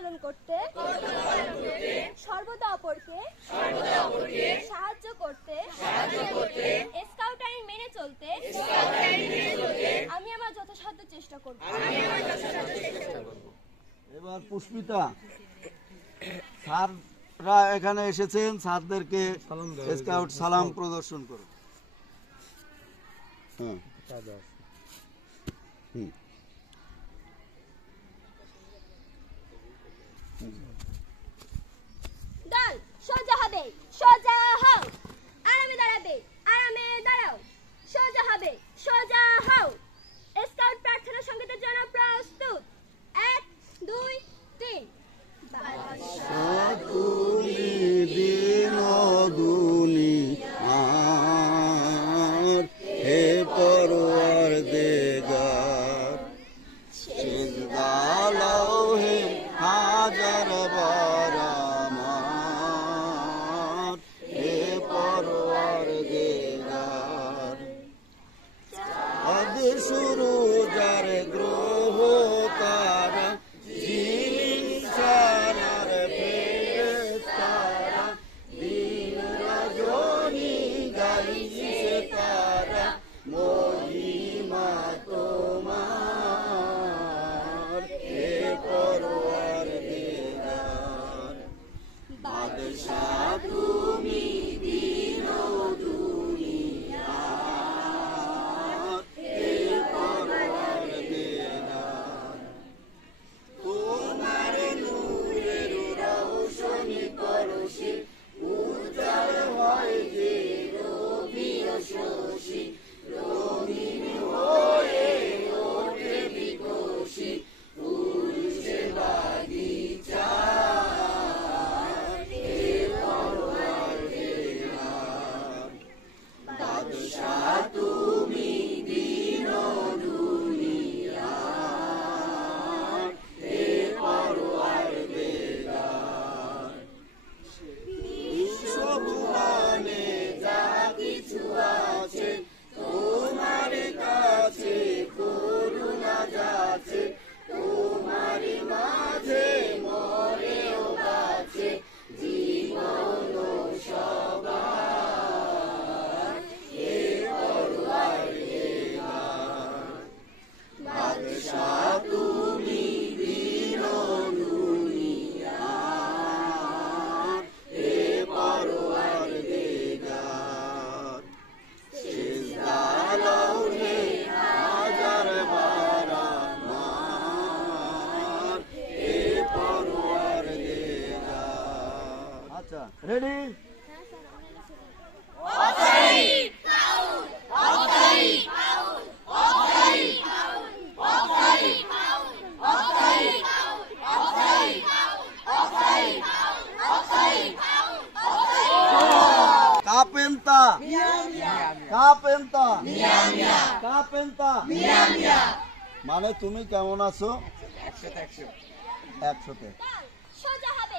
পালন করতে সর্বদা অপরকে সাহায্য করতে স্কাউট আইন মেনে চলতে আমি আমার যথাসাধ্য চেষ্টা করব। এবার পুষ্পিতা, স্যাররা এখানে এসেছেন, স্যারদেরকে স্কাউট সালাম প্রদর্শন করো। দল সোজা হবে, সোজা হও। আরামে দাঁড়াবে, আরামে দাঁড়াও। সোজা হবে, সোজা হও। স্কাউট প্রার্থনা সঙ্গীতের জন্য প্রস্তুত। 1 2 3। হে পরওয়ার দেগার, সিজদা লাও হে হাজার বার আমার, হে পরওয়ার দেগার। আদি শুরু যার গ্রহ তারা, জিলিং সারার ফেরেশতারা, দিন রজনী গাইছে তারা মহিমা তোমার, হে পরওয়ার দেগার। বাদশাহ তুমি দিন ও দুনিয়ার, হে পরওয়ার দেগার। তোমার নূরের রৌশনী পরশে উজ্জ্বল হয় যে রবি ও শশী, রঙিন হয়ে ওঠে বিকশী পুরুষে বাগিচা, হে পরওয়ার দেগার। বাদশাহ তুমি দিন ও দুনিয়ার, হে পরওয়ার দেগার। বিশ্বভুবনে যা কিছু আছে তোমার কাছে করুণা যাচ্ছে, তোমার মাঝে মরেও বাঁচে জীবন সবার, হে পরওয়ার দেগার। বাদশাহ তুমি দিন ও দুনিয়ার, হে পরওয়ার দেগার। সিজদা লাও হে হাজার বার আমার, হে পরওয়ার দেগার। আচ্ছা, রেডি? কাপেন্তা কাপেন্তা কাপেন্তা মানে তুমি কেমন আছো? 100তে 100তে। সোজা হবে,